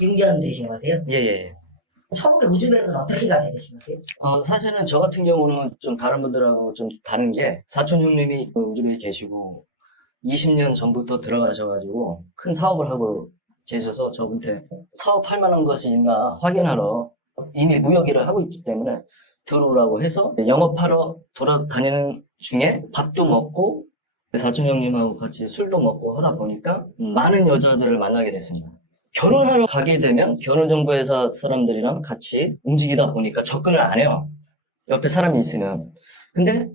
6년 되신 거세요? 예. 처음에 우즈벡은 어떻게 가게 되신 거세요? 사실은 저 같은 경우는 좀 다른 분들하고 좀 다른 게 사촌 형님이 우즈벡에 계시고 20년 전부터 들어가셔가지고 큰 사업을 하고 계셔서 저한테 사업할 만한 것이 있나 확인하러 이미 무역 일을 하고 있기 때문에 들어오라고 해서 영업하러 돌아다니는 중에 밥도 먹고 사촌 형님하고 같이 술도 먹고 하다 보니까 많은 여자들을 만나게 됐습니다. 결혼하러 가게 되면 결혼정보회사 사람들이랑 같이 움직이다 보니까 접근을 안 해요. 옆에 사람이 있으면. 근데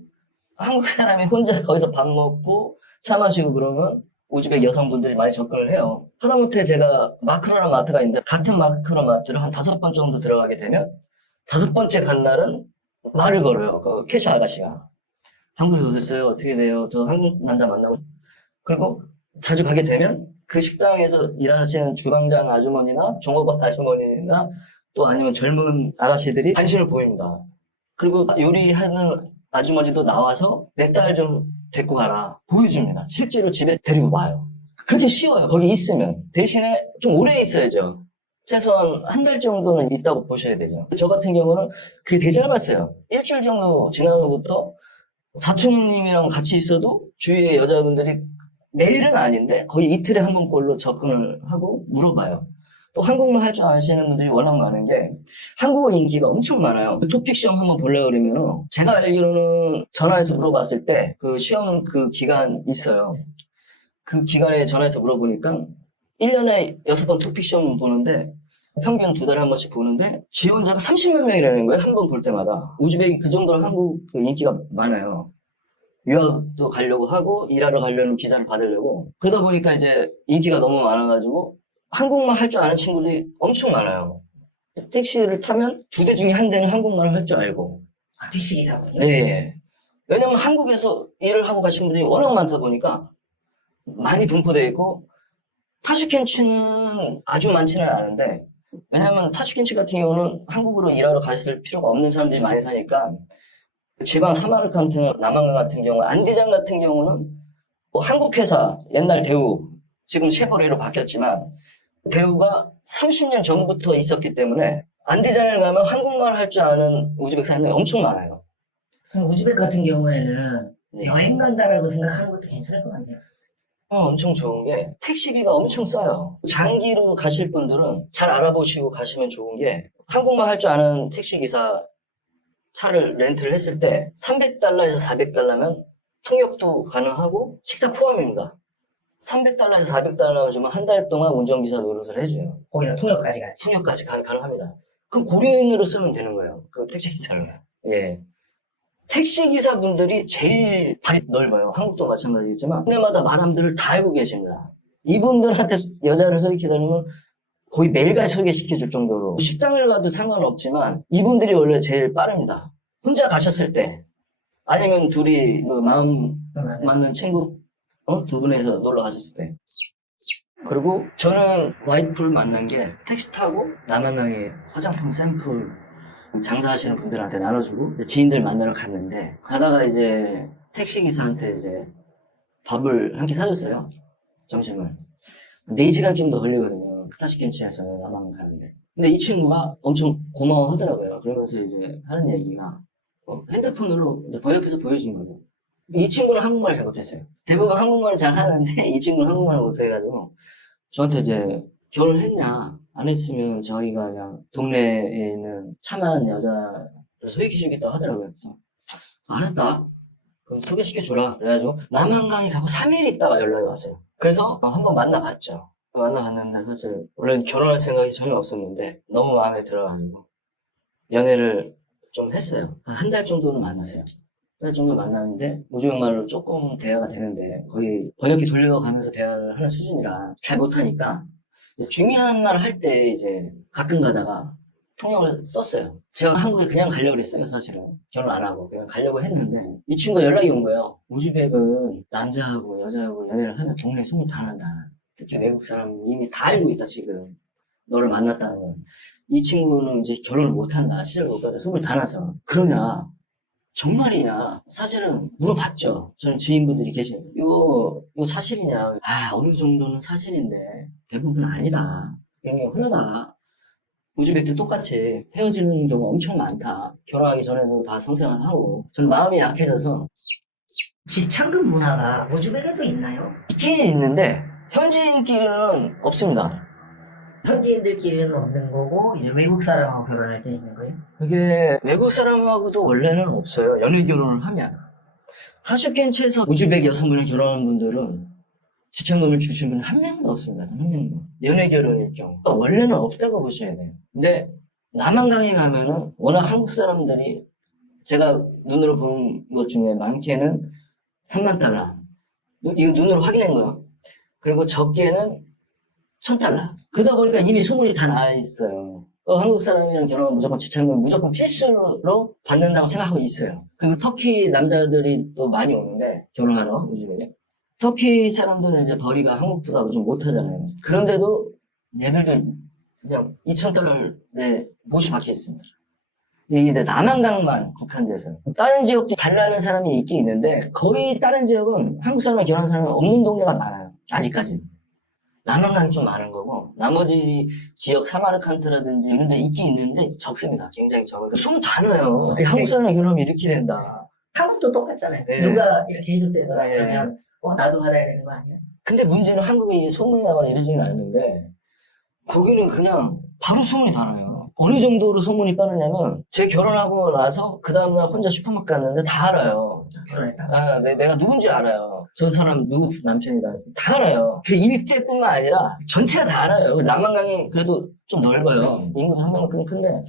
한국 사람이 혼자 거기서 밥 먹고 차 마시고 그러면 우즈벡 여성분들이 많이 접근을 해요. 하다못해 제가 마크로라는 마트가 있는데 같은 마크로 마트를 한 5번 정도 들어가게 되면 5번째 간 날은 말을 걸어요. 그 캐셔 아가씨가. 한국에 오셨어요? 어떻게 돼요? 저 한국 남자 만나고. 그리고 자주 가게 되면 그 식당에서 일하시는 주방장 아주머니나 종업원 아주머니나 또 아니면 젊은 아가씨들이 관심을 보입니다. 그리고 요리하는 아주머니도 나와서 내 딸 좀 데리고 가라 보여줍니다. 실제로 집에 데리고 와요. 그렇게 쉬워요. 거기 있으면. 대신에 좀 오래 있어야죠. 최소한 한 달 정도는 있다고 보셔야 되죠. 저 같은 경우는 그게 되게 짧았어요. 일주일 정도 지나고부터 사촌 형님이랑 같이 있어도 주위에 여자분들이 매일은 아닌데 거의 이틀에 한 번꼴로 접근을 하고 물어봐요. 또 한국말 할 줄 아시는 분들이 워낙 많은 게 한국어 인기가 엄청 많아요. 토픽 시험 한번 보려고 그러면 제가 알기로는 전화해서 물어봤을 때 그 시험 그 기간 있어요. 그 기간에 전화해서 물어보니까 1년에 6번 토픽 시험 보는데 평균 2달에 한 번씩 보는데 지원자가 30만 명이라는 거예요. 한 번 볼 때마다. 우즈벡이 그 정도로 한국 인기가 많아요. 유학도 가려고 하고 일하러 가려는 비자를 받으려고 그러다 보니까 이제 인기가 너무 많아가지고 한국말 할 줄 아는 친구들이 엄청 많아요. 택시를 타면 2대 중에 1대는 한국말을 할 줄 알고. 아, 택시 기사분이요? 네. 왜냐면 한국에서 일을 하고 가신 분들이 워낙 많다 보니까 많이 분포되어 있고 타슈켄츠는 아주 많지는 않은데 왜냐면 타슈켄츠 같은 경우는 한국으로 일하러 가실 필요가 없는 사람들이 많이 사니까 지방 사마르칸트 남한 같은 경우 안디잔 같은 경우는 뭐 한국 회사 옛날 대우 지금 쉐보레로 바뀌었지만 대우가 30년 전부터 있었기 때문에 안디잔을 가면 한국말 할 줄 아는 우즈벡 사람이 엄청 많아요. 그럼 우즈벡 같은 경우에는 네. 여행 간다라고 생각하는 것도 괜찮을 것 같네요. 엄청 좋은 게 택시비가 엄청 싸요. 장기로 가실 분들은 잘 알아보시고 가시면 좋은 게 한국말 할 줄 아는 택시기사 차를 렌트를 했을 때 300달러에서 400달러면 통역도 가능하고 식사 포함입니다. 300달러에서 400달러만 주면 한 달 동안 운전기사 노릇을 해줘요. 거기다 통역까지 같이. 통역까지 가능합니다. 그럼 고려인으로 쓰면 되는 거예요. 그 택시기사를. 예. 택시기사분들이 제일 발이 넓어요. 한국도 마찬가지겠지만 동네마다 마담들을 다 알고 계십니다. 이분들한테 여자를 소개시켜달라면 거의 매일같이 소개시켜줄 정도로 식당을 가도 상관없지만 이분들이 원래 제일 빠릅니다. 혼자 가셨을 때 아니면 둘이 뭐 마음 맞는 친구 두 분에서 놀러 가셨을 때. 그리고 저는 와이프를 만난 게 택시 타고 남한항에 화장품 샘플 장사하시는 분들한테 나눠주고 지인들 만나러 갔는데 가다가 이제 택시기사한테 이제 밥을 한 끼 사줬어요. 점심을. 4시간쯤 더 걸리거든요. 타슈켄츠에서 남한 가는데. 근데 이 친구가 엄청 고마워 하더라고요. 그러면서 이제 하는 얘기가 핸드폰으로 이제 번역해서 보여준 거예요. 이 친구는 한국말 잘 못했어요. 대부분 한국말 잘 하는데 이 친구는 한국말 못해가지고 저한테 이제 결혼했냐 안 했으면 자기가 그냥 동네에 있는 참한 여자를 소개시켜주겠다고 하더라고요. 그래서 알았다. 그럼 소개시켜주라. 그래가지고 남한강에 가고 3일 있다가 연락이 왔어요. 그래서 한번 만나봤죠. 만나봤는데 사실 원래는 결혼할 생각이 전혀 없었는데 너무 마음에 들어가지고 연애를 좀 했어요. 한 달 정도는 만났어요. 한 달 정도 만났는데 우즈벡말로 조금 대화가 되는데 거의 번역기 돌려가면서 대화를 하는 수준이라 잘 못하니까 중요한 말을 할 때 이제 가끔 가다가 통역을 썼어요. 제가 한국에 그냥 가려고 그랬어요, 사실은. 결혼 안 하고 그냥 가려고 했는데 이 친구가 연락이 온 거예요. 우즈벡은 남자하고 여자하고 연애를 하면 동네에 소문 다 난다. 특히 외국 사람 이미 다 알고 있다, 지금. 너를 만났다는 건. 이 친구는 이제 결혼을 못 한다. 시절 못 가다 소문 다 나서. 그러냐? 정말이냐? 사실은 물어봤죠. 저는 지인분들이 계신, 이거 사실이냐? 어느 정도는 사실인데, 대부분 아니다. 이런 게 흔하다. 우즈벡도 똑같이 헤어지는 경우가 엄청 많다. 결혼하기 전에도 다 성생활을 하고. 전 마음이 약해져서 집착금 문화가 우즈벡에도 있나요? 있긴 있는데 현지인끼리는 없습니다. 현지인들끼리는 없는 거고 이제 외국 사람하고 결혼할 때 있는 거예요? 그게 외국 사람하고도 원래는 없어요. 연애 결혼을 하면. 타슈켄츠에서 우즈벡 여성분이 결혼한 분들은 지참금을 주신 분은 한 명도 없습니다. 단 한 명도. 연애 결혼일 경우. 원래는 없다고 보셔야 돼요. 근데 남한강에 가면은 워낙 한국 사람들이 제가 눈으로 본 것 중에 많게는 3만 달러. 이거 눈으로 확인한 거예요. 그리고 적게는 1,000달러. 그러다 보니까 이미 소문이 다 나 있어요. 한국 사람이랑 결혼하면 무조건 지참금 무조건 필수로 받는다고 생각하고 있어요. 그리고 터키 남자들이 또 많이 오는데 결혼하러 요즘에 터키 사람들은 이제 벌이가 한국보다 좀 못하잖아요. 그런데도 얘들도 그냥 2,000달러에 못이 박혀 있습니다. 이게 남한강만 국한돼서요. 다른 지역도 달라는 사람이 있긴 있는데 거의 다른 지역은 한국 사람과 결혼한 사람이 없는 동네가 많아요. 아직까지는. 남한강이 좀 많은 거고 나머지 지역 사마르칸트라든지 이런 데 있긴 있는데 적습니다. 굉장히 적어요. 숨 다 나요. 한국 사람이 결혼하면 이렇게 된다. 한국도 똑같잖아요. 네. 누가 이렇게 해줬대더라 네. 그러면 나도 받아야 되는 거 아니야? 근데 문제는 한국에 소문이 나거나 이러지는 않는데 거기는 그냥 바로 소문이 다 나요. 어느 정도로 소문이 빠르냐면 제 결혼하고 나서 그 다음날 혼자 슈퍼마켓 갔는데 다 알아요. 결혼했다가 내가 누군지 알아요. 저 사람 누구 남편이다. 다 알아요. 그 입대뿐만 아니라 전체가 다 알아요. 남한강이 그래도 좀 넓어요. 인구도 상당히 큰데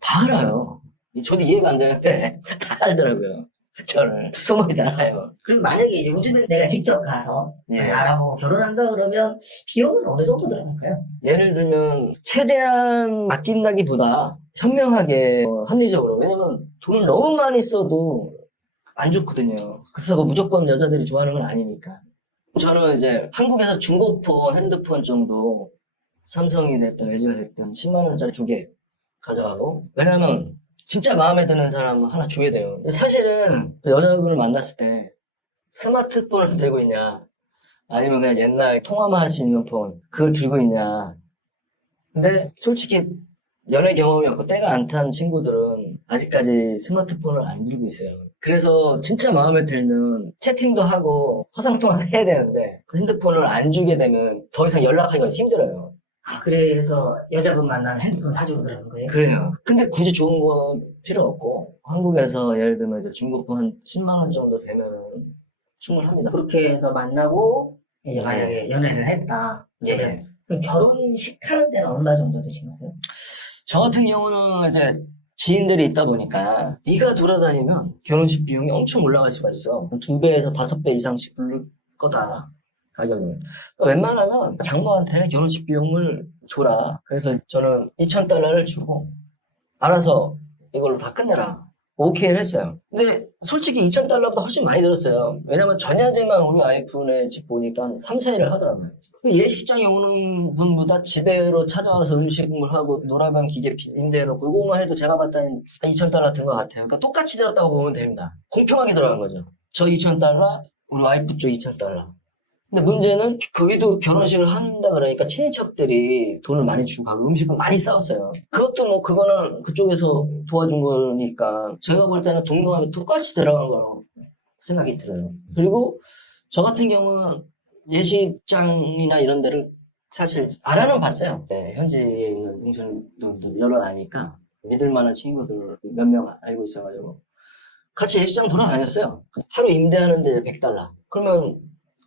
다 알아요. 저도 이해가 안 되는데 다 알더라고요. 저를 소문이 다 나요. 그럼 만약에 이제 우즈벡 내가 직접 가서 예. 알아보고 결혼한다 그러면 비용은 어느 정도 들어갈까요? 예를 들면 최대한 아낀다기보다 현명하게 합리적으로 왜냐면 돈을 너무 많이 써도 안 좋거든요. 그래서 무조건 여자들이 좋아하는 건 아니니까. 저는 이제 한국에서 중고폰 핸드폰 정도 삼성이 됐든 LG가 됐든 10만 원짜리 2개 가져가고 왜냐면 진짜 마음에 드는 사람은 하나 줘야 돼요. 사실은 여자분을 만났을 때 스마트폰을 들고 있냐 아니면 그냥 옛날 통화만 할 수 있는 폰 그걸 들고 있냐. 근데 솔직히 연애 경험이 없고 때가 안 탄 친구들은 아직까지 스마트폰을 안 들고 있어요. 그래서 진짜 마음에 들면 채팅도 하고 화상통화도 해야 되는데 그 핸드폰을 안 주게 되면 더 이상 연락하기가 힘들어요. 그래서 여자분 만나면 핸드폰 사주고 그러는 거예요? 그래요. 근데 굳이 좋은 건 필요 없고 한국에서 예를 들면 이제 중고폰 한 10만 원 정도 되면은 충분합니다. 그렇게 해서 만나고 이제 예. 만약에 연애를 했다 그러면 예. 그럼 결혼식 하는 데는 얼마 정도 드시겠어요? 저 같은 경우는 이제 지인들이 있다 보니까 네가 돌아다니면 결혼식 비용이 엄청 올라갈 수가 있어. 2배에서 5배 이상씩 부를 거다. 가격을. 웬만하면 장모한테 결혼식 비용을 줘라. 그래서 저는 2,000달러를 주고 알아서 이걸로 다 끝내라. 오케이를 했어요. 근데 솔직히 2,000달러보다 훨씬 많이 들었어요. 왜냐면 전야제만 우리 와이프네 집 보니까 한 3, 4일을 하더라고요. 예식장에 오는 분보다 집에로 찾아와서 음식을 하고 노라방 기계 임대해놓고 이거만 해도 제가 봤을 때는 2,000달러 든 것 같아요. 그러니까 똑같이 들었다고 보면 됩니다. 공평하게 들어간 거죠. 저 2,000달러, 우리 와이프 쪽 2,000달러. 근데 문제는 거기도 결혼식을 한다 그러니까 친인척들이 돈을 많이 주고 가고 음식을 많이 싸웠어요. 그것도 뭐 그거는 그쪽에서 도와준 거니까 제가 볼 때는 동등하게 똑같이 들어간 거라고 생각이 들어요. 그리고 저 같은 경우는 예식장이나 이런 데를 사실 알아는 봤어요. 네, 현지에 있는 동생들도 여러 아니까 믿을 만한 친구들 몇 명 알고 있어가지고 같이 예식장 돌아다녔어요. 하루 임대하는데 100달러. 그러면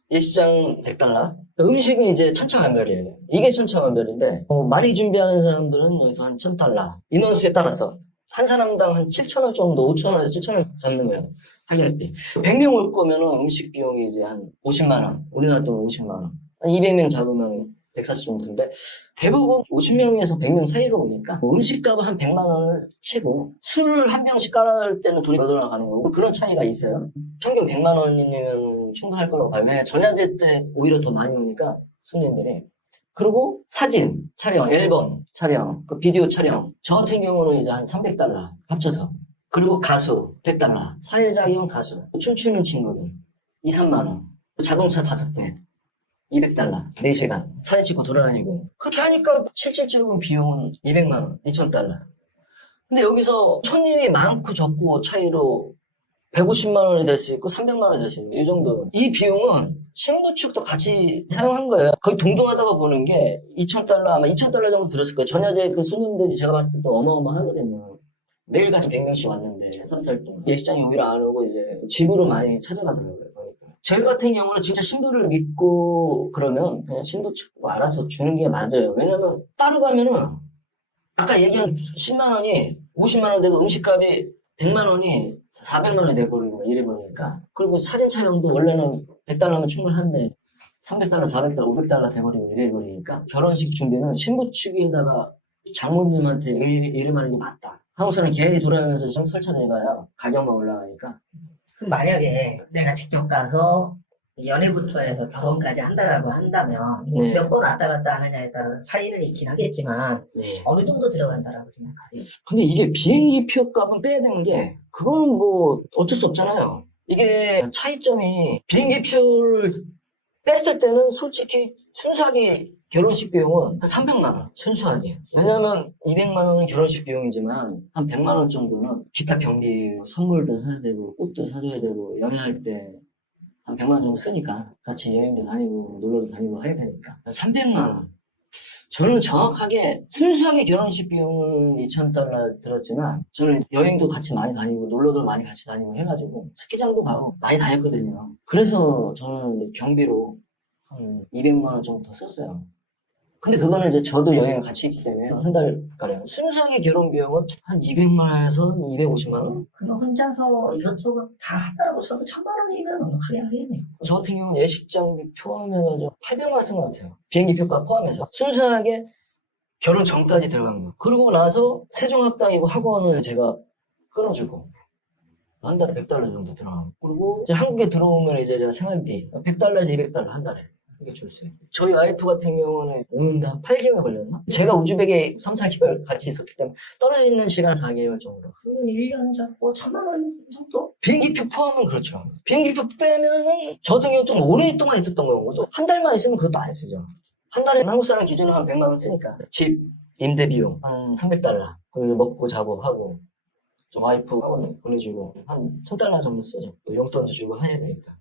예식장 100달러? 음식은 이제 천차만별이에요. 이게 천차만별인데 많이 준비하는 사람들은 여기서 한 1,000달러. 인원수에 따라서 한 사람당 한 7,000원 정도, 5,000원에서 7,000원 잡는 거예요. 하객비. 100명 올 거면 음식 비용이 이제 한 50만 원. 우리나라 돈 50만 원. 한 200명 잡으면 140 정도인데 대부분 50명에서 100명 사이로 오니까 음식값을 한 100만 원을 치고 술을 한 병씩 깔아할 때는 돈이 더 들어가는 거고 그런 차이가 있어요. 평균 100만 원이면 충분할 거라고 봐요. 왜냐면 전야제 때 오히려 더 많이 오니까 손님들이. 그리고 사진 촬영, 앨범 촬영, 그 비디오 촬영. 저 같은 경우는 이제 한 300달러 합쳐서. 그리고 가수 100달러. 사회자용 가수. 춤추는 친구들 2, 3만 원. 자동차 5대. $200. 4시간. 사진 찍고 돌아다니고. 그렇게 하니까 실질적인 비용은 200만 원, $2,000. 근데 여기서 손님이 많고 적고 차이로 150만 원이 될 수 있고 300만 원이 될 수 있는 이 정도. 이 비용은 신부 측도 같이 사용한 거예요. 거의 동등하다고 보는 게 $2,000, 아마 $2,000 정도 들었을 거예요. 전야제 그 손님들이 제가 봤을 때도 어마어마하거든요. 매일같이 100명씩 왔는데 3, 4일 동안 예식장에 오히려 안 오고 이제 집으로 많이 찾아가더라고요. 그러니까. 저희 같은 경우는 진짜 신부를 믿고 그러면 그냥 신부 측 알아서 주는 게 맞아요. 왜냐면 따로 가면은 아까 얘기한 10만 원이 50만 원 되고 음식값이 100만 원이 400만 원이 돼버리고 이래버리니까. 그리고 사진 촬영도 원래는 100달러면 충분한데 300달러, 400달러, 500달러 돼버리고 이래버리니까 결혼식 준비는 신부 측에다가 장모님한테 일임하는 게 맞다. 한국사람 계획이 돌아가면서 설치돼봐야 가격만 올라가니까. 그럼 만약에 내가 직접 가서 연애부터 해서 결혼까지 한다라고 한다면 네. 몇 번 왔다 갔다 하느냐에 따라서 차이는 있긴 하겠지만 네. 어느 정도 들어간다라고 생각하세요? 근데 이게 비행기 표 값은 빼야 되는 게 그거는 뭐 어쩔 수 없잖아요. 이게 차이점이 비행기 표를 뺐을 때는 솔직히 순수하게 결혼식 비용은 한 300만 원 순수하게. 왜냐면 200만 원은 결혼식 비용이지만 한 100만 원 정도는 기타 경비, 선물도 사야 되고 꽃도 사줘야 되고 연애할 때 한 100만 원 정도 쓰니까 같이 여행도 다니고 놀러도 다니고 해야 되니까 300만 원. 저는 정확하게 순수하게 결혼식 비용은 $2,000 들었지만 저는 여행도 같이 많이 다니고 놀러도 많이 같이 다니고 해가지고 스키장도 가고 많이 다녔거든요. 그래서 저는 경비로 한 200만 원 정도 더 썼어요. 근데 그거는 이제 저도 여행을 같이 했기 때문에 한 달가량. 순수하게 결혼 비용은 한 200만 원에서 250만 원? 그럼 혼자서 이것저것 다 한다라고 쳐도 1,000만 원이면 넉넉하게 하겠네요. 저 같은 경우는 예식장비 포함해가지고 800만 원 쓴 것 같아요. 비행기 표값 포함해서. 순수하게 결혼 전까지 들어간 거. 그러고 나서 세종학당이고 학원을 제가 끊어주고 한 달에 $100 정도 들어가고. 그리고 이제 한국에 들어오면 이제 제가 생활비 $100에서 $200 한 달에. 이게 줬어요. 저희 와이프 같은 경우는 오는데 한 8개월 걸렸나? 제가 우즈벡에 3, 4개월 같이 있었기 때문에 떨어져 있는 시간 4개월 정도. 그러면 1년 잡고 1,000만 원 정도? 비행기표 포함은 그렇죠. 비행기표 빼면은 저 같은 경우 좀 오랫동안 있었던 거고 또 한 달만 있으면 그것도 안 쓰죠. 한 달에 한국 사람 기준으로 한 100만 원 쓰니까 집 임대 비용 한 $300 그리고 먹고 자고 하고 좀 와이프 학원 보내주고 한 $1,000 정도 쓰죠. 용돈도 주고 해야 되니까.